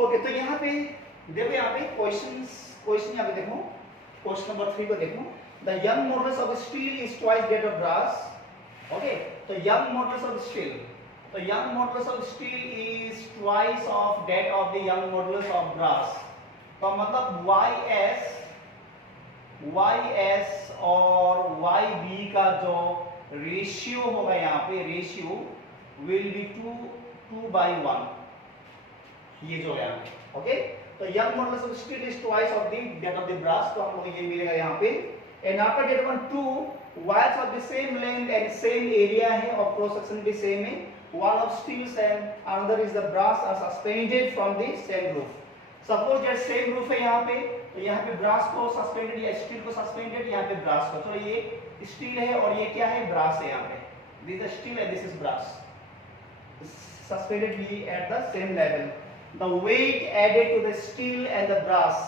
Okay, तो यहाँ पे देखो, यहाँ पे क्वेश्चन यहाँ पे देखो, क्वेश्चन नंबर 3 को देखो। The Young modulus of steel is twice that of brass. Okay, तो यंग मॉडल्स ऑफ स्टील, तो Young modulus of steel is twice of that of the Young modulus of brass. तो मतलब YS और YB का जो ratio होगा, यहाँ पे रेशियो विल बी 2:1, ये जो है। ओके, तो Young modulus of steel is twice of the that of the brass, तो हम लोग ये मिलेगा यहाँ पे। And after that one 2 wires of the same length and same area है और क्रॉस सेक्शन भी सेम है। one of steel and another is the brass are suspended from the same roof. Suppose that same roof है यहाँ पे, तो यहाँ पे ब्रास को सस्पेंडेड या स्टील को सस्पेंडेड, यहाँ पे ब्रास को। चलो ये स्टील है और ये क्या है, ब्रास है। यहाँ पे this is steel and this is brass, suspended be at the same level. The weight added to the steel and the brass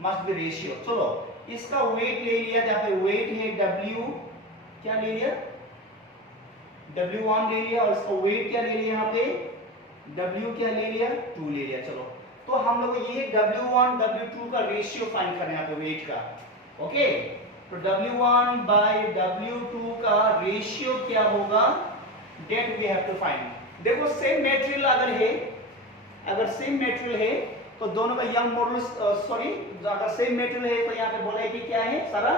must be ratio. चलो इसका weight ले लिया, यहाँ पे weight है W, क्या ले लिया, W1 ले लिया, और इसका weight क्या ले लिया, यहाँ पे W क्या ले लिया, 2 ले लिया। चलो तो हम लोग ये W1 W2 का रेशियो फाइंड करना है यहाँ पे वेट का। ओके, तो W1 बाय W2 का रेशियो क्या होगा, that we have to find. देखो सेम मटेरियल अगर है, अगर सेम मटेरियल है तो दोनों का यंग मॉडुलस, सॉरी अगर सेम मटेरियल है तो यहाँ पे बोला है कि क्या है, सारा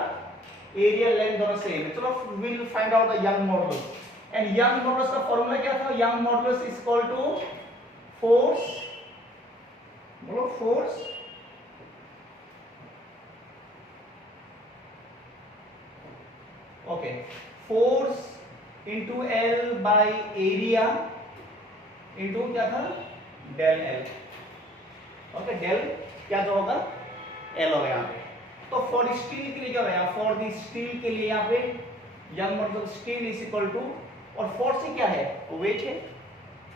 एरिया लेंथ दोनों सेम है। चलो will find out the young modulus. And young modulus का फॉर्मूला क्या था, young modulus is equal to force, बोलो force okay, force into L by area into क्या था, डेल L। ओके, डेल क्या जो होगा, L होगा यहाँ पे। तो फॉर स्टील के लिए क्या होगा, फॉर द स्टील के लिए यहाँ पे young modulus of steel is equal to, और फोर्स से क्या है, वेट है,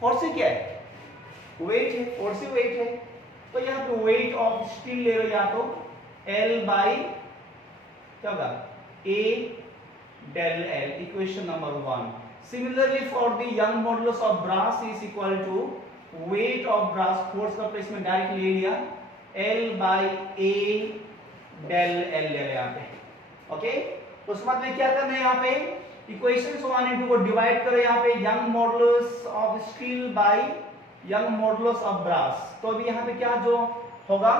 फोर्स से क्या है, वेट है, फोर्स से वेट है। तो यहाँ पे वेट ऑफ स्टील ले लो, या तो L बाई क्या होगा, A del L, equation number 1। Similarly for the young modulus of brass is equal to weight of brass, force का प्लेस में डायरेक्ट ले लिया, L by A del L ले लिया यहाँ पे। ओके, तो उसके बाद में क्या करना है, यहाँ पे इक्वेशंस 1 और 2 को डिवाइड करो, यहाँ पे young modulus of steel by Young modulus of brass. तो अभी यहाँ पे क्या जो होगा,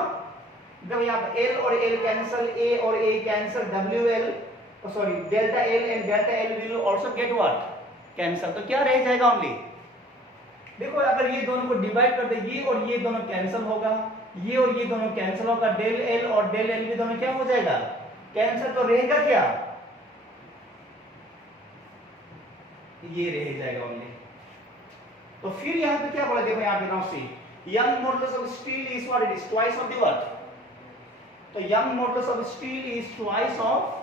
जब यहाँ पे L और L कैंसिल, A और A cancel, WL sorry delta L and delta L will also get what, cancel. तो क्या रह जाएगा ओनली, देखो अगर ये दोनों को डिवाइड कर दे, ये और ये दोनों कैंसिल होगा, ये और ये दोनों कैंसिल होगा, डेल L और डेल L भी दोनों क्या हो जाएगा, कैंसिल। तो रहेगा क्या, ये रह जाएगा ओनली। तो फिर यहाँ पे क्या बोला, देखो यहाँ पे now see, young modulus of steel is what, it is twice of the what. तो young modulus of steel is twice of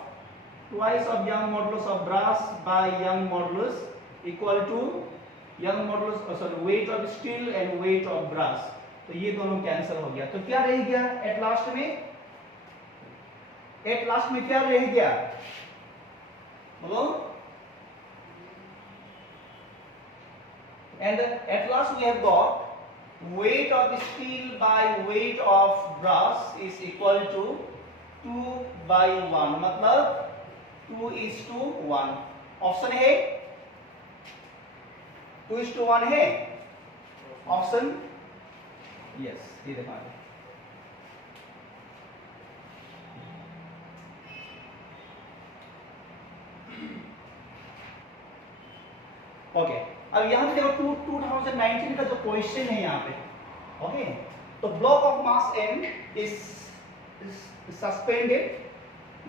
young modulus of brass by young modulus equal to young modulus, sorry weight of steel and weight of brass। तो ये दोनों cancel हो गया, तो क्या रह गया एट लास्ट में, एट लास्ट में क्या रह गया, बोलो। And at last we have got weight of steel by weight of brass is equal to 2:1, मतलब 2:1। ऑप्शन है 2:1 है ऑप्शन, यस ये देखा। ओके, अब यहाँ पे देखो 2019 का जो क्वेश्चन है यहाँ पे। ओके, तो block of mass M is suspended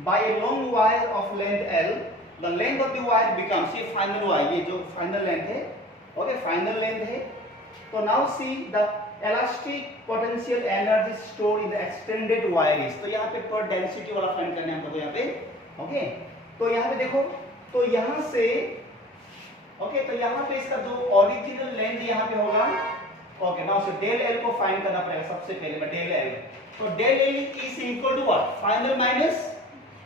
by a long wire of length L। The length of the wire becomes, ये फाइनल वायर, ये जो फाइनल लेंथ है, ओके फाइनल लेंथ है। तो now see the elastic potential energy stored in the extended wire is, तो यहाँ पे पर डेंसिटी वाला फाइंड करना है हमको यहाँ पे। ओके, तो यहाँ पे देखो, तो यहाँ से ओके, तो यहाँ पे इसका जो ओरिजिनल लेंथ यहाँ पे होगा। ओके, नाउ से डेल L को फाइंड करना पड़ेगा सबसे पहले में, डेल L। तो del L is equal to what, final minus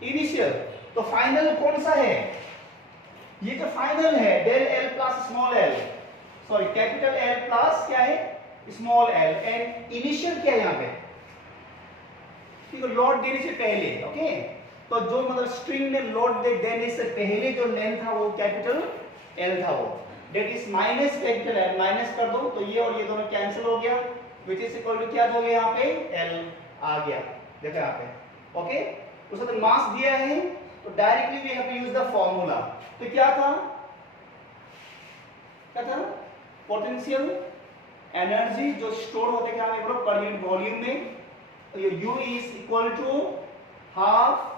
initial. तो फाइनल कौन सा है, ये जो फाइनल है del L plus small l, sorry capital L plus क्या है स्मॉल एल एंड इनिशियल क्या है यहाँ पे, ठीक है, लोड देने से पहले, ओके, तो जो मतलब स्ट्रिंग ने लोड देने से पहले जो लेंथ था वो कैपिटल एल था, वो that is minus capital L, minus कर दो तो ये और ये दोनों कैंसिल हो गया, विच इज इक्वल टू क्या हो गया यहाँ पे एल आ गया, देखो यहाँ पे, ओके। उसके बाद मास दिया है तो directly we have to use the formula, तो क्या था पोटेंशियल एनर्जी जो स्टोर होते क्या हमें बोलो पर यूनिट वॉल्यूम में, तो ये U is equal to half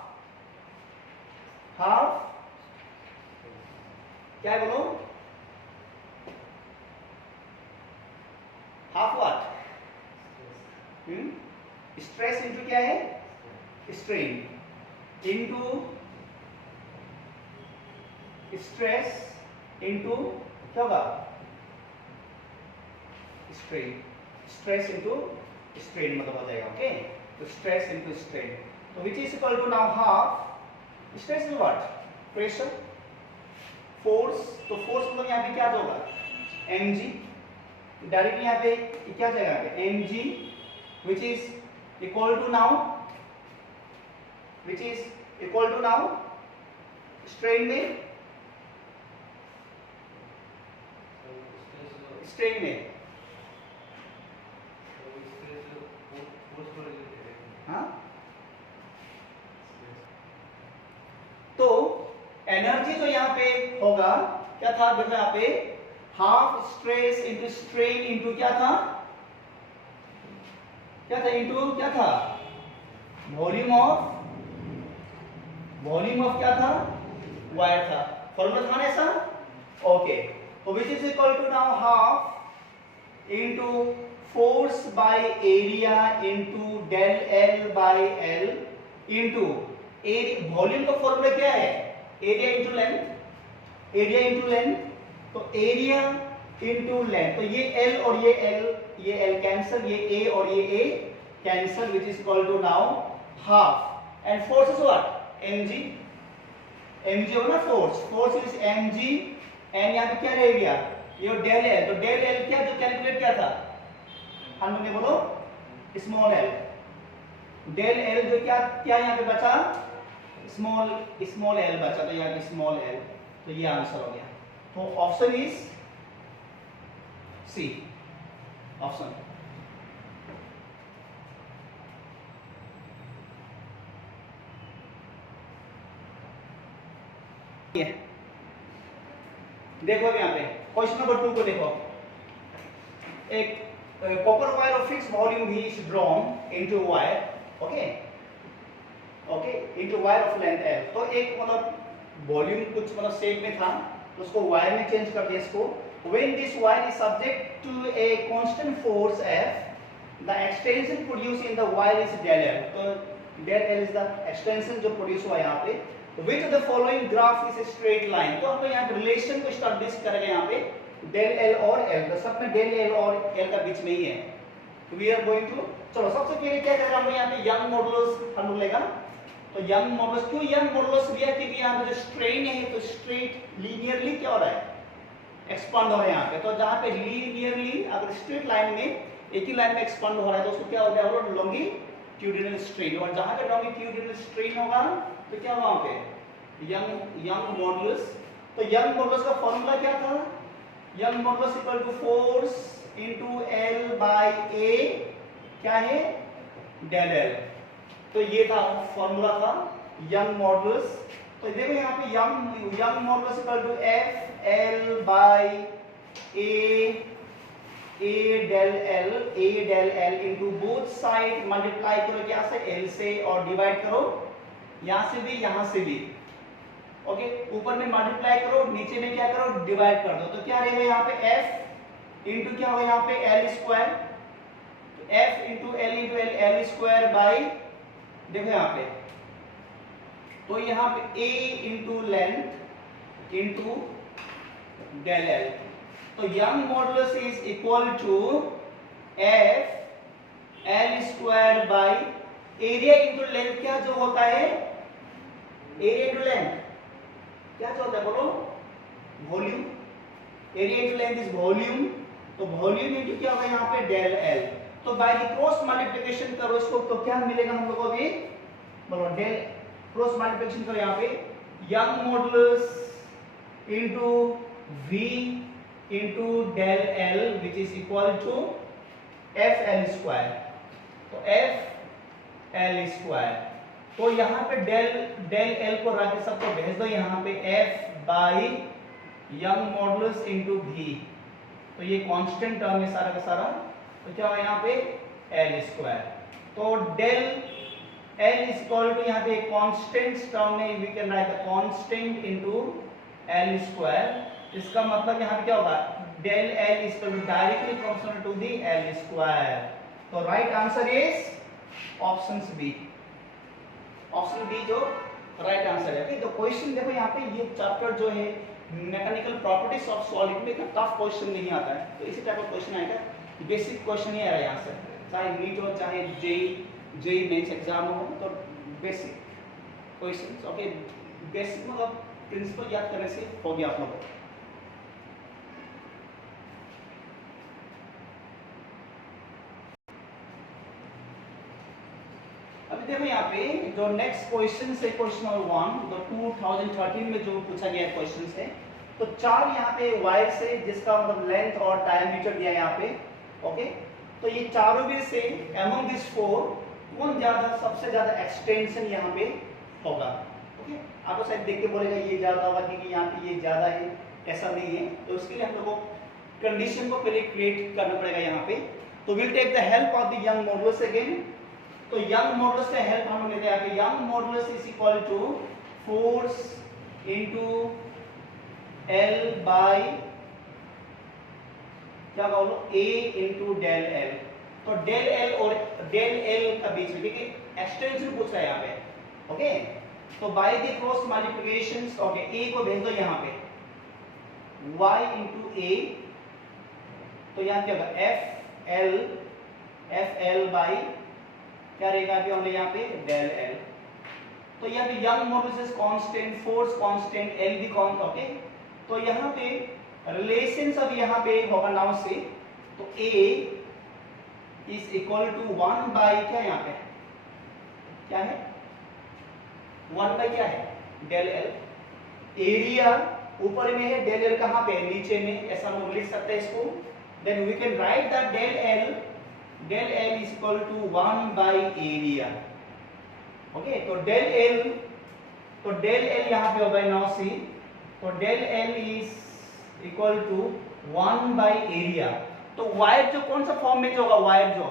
क्या है बोलो, हाफ व्हाट, स्ट्रेस इनटू क्या है स्ट्रेन, इनटू स्ट्रेस इनटू क्या होगा स्ट्रेन, स्ट्रेस इनटू स्ट्रेन मतलब हो जाएगा, ओके, तो स्ट्रेस इनटू स्ट्रेन, तो which is equal to now half stress is what pressure, force, तो फोर्स मतलब यहाँ पे क्या होगा mg, डायरेक्टली यहाँ पे क्या जाएगा यहाँ पे mg which is equal to now strain में हाँ, तो एनर्जी जो यहाँ पे होगा क्या था, देखो यहाँ पे half stress into strain into क्या था इंटू क्या था वॉल्यूम ऑफ क्या था वायर था, फॉर्मूला था ना ऐसा, ओके, तो which is equal to now half into force by area into del L by L into volume का फॉर्मूला क्या है एरिया इंटू लेंथ, तो एरिया इंटू लेंथ, तो ये एल और ये एल कैंसल, ये ए और ये A cancel, which is equal to now half, and force is what mg हो ना, फोर्स इज mg, एंड यहाँ पे क्या रह गया ये डेल एल, तो डेल एल क्या जो कैलकुलेट क्या था हम लोग ने बोलो स्मॉल एल, डेल एल जो क्या यहाँ पे बचा स्मॉल एल बचा, तो यहाँ पे स्मॉल एल, तो ये आंसर हो गया, तो ऑप्शन इज सी ऑप्शन। देखो यहाँ पे क्वेश्चन नंबर 2 को देखो, एक copper wire of fixed volume V is drawn into wire, into wire of length L, तो एक मतलब वॉल्यूम कुछ मतलब शेप में था तो उसको वायर में चेंज कर दिया इसको, when this wire is subject to a constant force F, the extension produced in the wire is del L, तो del L is the extension जो प्रोड्यूस हुआ यहाँ पे, which of the following graph is a straight line, तो हम लोग यहाँ relation को स्टैब्लिश करेंगे यहाँ पे डेल एल और एल, तो सब में डेल एल और एल का बीच में ही है, तो वी आर गोइंग टू, चलो सबसे पहले क्या करेंगे हम यहाँ पे यंग मॉडुलस हम लोग लेगा, तो यंग मॉडुलस, क्यों यंग मॉडुलस लिया क्योंकि यहाँ पे जो स्ट्रेन है तो स्ट्रेट लीनियरली क्या हो रहा है एक्सपांड हो रहा है यहाँ पे, तो जहाँ पे लीनियरली अगर स्ट्रेट लाइन में एक ही लाइन में एक्सपांड हो रहा है तो उसको क्या हो गया लॉन्गिट्यूडिनल स्ट्रेन, और जहाँ पे लॉन्गिट्यूडिनल स्ट्रेन होगा तो क्या वहाँ पे यंग मॉडुलस, तो यंग मॉडुलस का फॉर्मूला क्या था, young modulus equal to force into L by A क्या है डेल एल, तो ये था फॉर्मूला था यंग मॉडुलस, तो देखो यहाँ पे young modulus equal to F L by A del L into both side multiply करो क्या से एल से और डिवाइड करो यहाँ से भी यहाँ से भी, ओके, ऊपर में मल्टीप्लाई करो नीचे में क्या करो डिवाइड कर दो, तो क्या रहेगा यहाँ पे f इंटू क्या होगा यहाँ पे L square, f into L L square by, देखो यहाँ पे तो यहाँ पे a into length into del L, तो young modulus is equal to f L square by area into length, क्या जो होता है एरिया इंटू लेंथ क्या जो होता है बोलो volume, area into length is volume तो वॉल्यूम इंटू क्या होगा यहाँ पे डेल एल। तो बाय द क्रॉस मल्टीप्लिकेशन करो इसको तो क्या मिलेगा हम लोगों को अभी, बोलो डेल क्रॉस मल्टीप्लिकेशन करो यहाँ पे young modulus into V into del L which is equal to F L square. तो एफ एल स्क्वायर, तो यहाँ पे डेल एल को रख के सबको भेज दो यहाँ पे F by Young modulus into V. तो ये कांस्टेंट टर्म है सारा का सारा, तो क्या होगा यहाँ पे एल स्क्वायर। तो डेल एल इक्वल टू यहाँ पे कांस्टेंट टर्म में we can write the constant into L square. इसका मतलब यहाँ पे क्या होगा, del L equal to directly proportional to the L square. तो right answer is option B. Option B जो राइट आंसर है। तो क्वेश्चन देखो यहाँ पे ये चैप्टर जो है मैकेनिकल प्रॉपर्टीज ऑफ सॉलिड में इतना टफ क्वेश्चन नहीं आता है, तो इसी टाइप का क्वेश्चन आएगा, बेसिक क्वेश्चन ही आएगा यहाँ से, चाहे नीट हो चाहे जेई मेंस एग्जाम हो, तो बेसिक क्वेश्चंस। ओके, बेसिक मतलब प्रिंसिपल याद करने से हो गया आप लोगों को। अभी देखो यहाँ पे जो नेक्स्ट क्वेश्चन है क्वेश्चन नंबर 1, जो 2013 में जो पूछा गया क्वेश्चन है, तो चार यहाँ पे वायर से जिसका मतलब लेंथ और डायमीटर दिया है यहाँ पे। ओके, तो ये चारों में से अमंग दिस फोर कौन ज्यादा सबसे ज्यादा एक्सटेंशन यहाँ पे होगा। ओके, आपको शायद देख के बोलेगा ये ज्यादा होगा क्योंकि यहाँ पे ये ज्यादा है, ऐसा नहीं है। तो उसके लिए हम लोग को कंडीशन को पहले क्रिएट करना पड़ेगा यहाँ पे। तो will take the help of the young modulus again. तो यंग मॉडुलस का हेल्प हम लेते हैं। Young modulus is equal to force into L by क्या बोलो ए इनटू डेल एल। तो डेल एल और डेल एल का बीच में देखिए एक्सटेंशन पूछ रहा है यहाँ पे। ओके, तो by the cross multiplications, okay, A को भेज दो यहाँ पे y इनटू ए। तो यहाँ क्या होगा एफ एल बाई क्या रहेगा अभी हमने यहाँ पे डेल एल। तो यहाँ पे young modulus constant, force constant, L भी कांस्टेंट। ओके, तो यहाँ पे रिलेशन सब यहाँ पे होगा नाउ से। तो A is equal to 1 by क्या यहाँ पे क्या है 1 बाई क्या है डेल एल। एरिया ऊपर में है, डेल एल कहाँ पे नीचे में, ऐसा हम लिख सकते हैं इसको। Then we can write the del L is equal to 1 by area. Okay, तो डेल एल यहाँ पे होगा नाउ सी। तो del L is equal to 1 by area. तो वायर जो कौन सा फॉर्म में होगा, वायर जो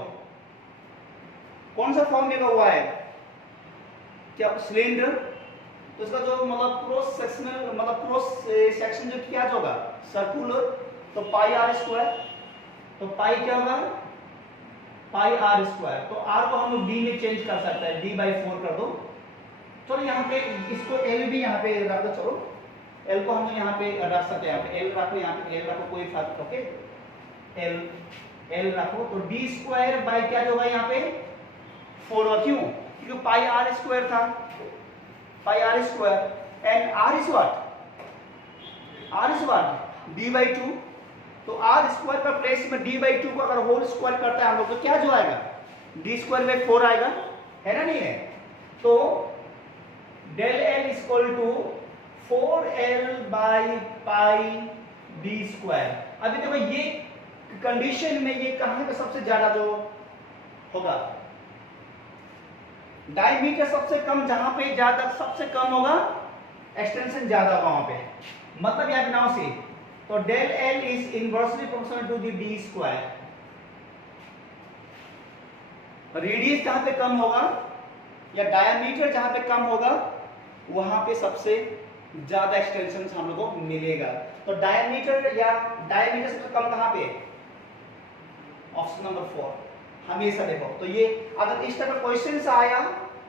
कौन सा फॉर्म में होगा वायर, क्या सिलेंडर। तो इसका जो मतलब क्रॉस सेक्शनल मतलब क्रॉस सेक्शन जो क्या होगा सर्कुलर। तो पाई आर स्क्वायर। तो पाई क्या होगा पाई आर स्क्वायर। तो आर को हम लोग डी में चेंज कर सकते हैं, डी बाई 4 कर दो। चलो यहाँ पे इसको एल भी यहाँ पे रख दो। चलो एल को हम यहाँ पे रख सकते हैं, यहाँ पे एल रखो, यहाँ पे एल रखो, कोई फर्क। ओके, एल रखो। तो डी स्क्वायर बाई क्या होगा यहाँ पे 4। क्यों, क्योंकि पाई आर स्क्वायर था, pi R square and R is what D by 2। तो आर स्क्वायर का प्लेस में डी बाई 2 को अगर होल स्क्वायर करता है हम लोग तो क्या जो आएगा डी स्क्वायर बाई 4 आएगा, है ना, नहीं है। तो del L is equal to 4l by pi D square. अभी देखो ये कंडीशन में ये कहां पे सबसे ज्यादा जो होगा डायमीटर सबसे कम, जहां पे ज्यादा सबसे कम होगा एक्सटेंशन ज्यादा होगा वहां पे, मतलब यहाँ नाउ से। तो del L is inversely proportional to the D square. Radius जहां पे कम होगा या डायमीटर जहां पे कम होगा वहां पे सबसे ज्यादा एक्सटेंशन हम लोगों को मिलेगा। तो डायमीटर से कम कहां पे, ऑप्शन नंबर 4 हमेशा देखो। तो ये अगर इस तरह क्वेश्चन से आया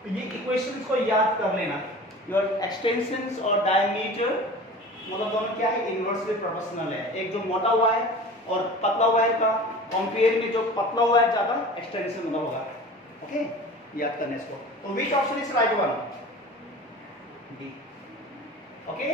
तो ये इक्वेशंस को याद कर लेना। योर एक्सटेंशंस और डायमीटर मतलब दोनों क्या है इनवर्सली प्रोपोर्शनल है। एक जो मोटा हुआ है और पतला हुआ है का कंपेयर में जो पतला हुआ है ज्यादा एक्सटेंशन होगा। ओके, याद करने इसको। तो which option is right one, D. Okay.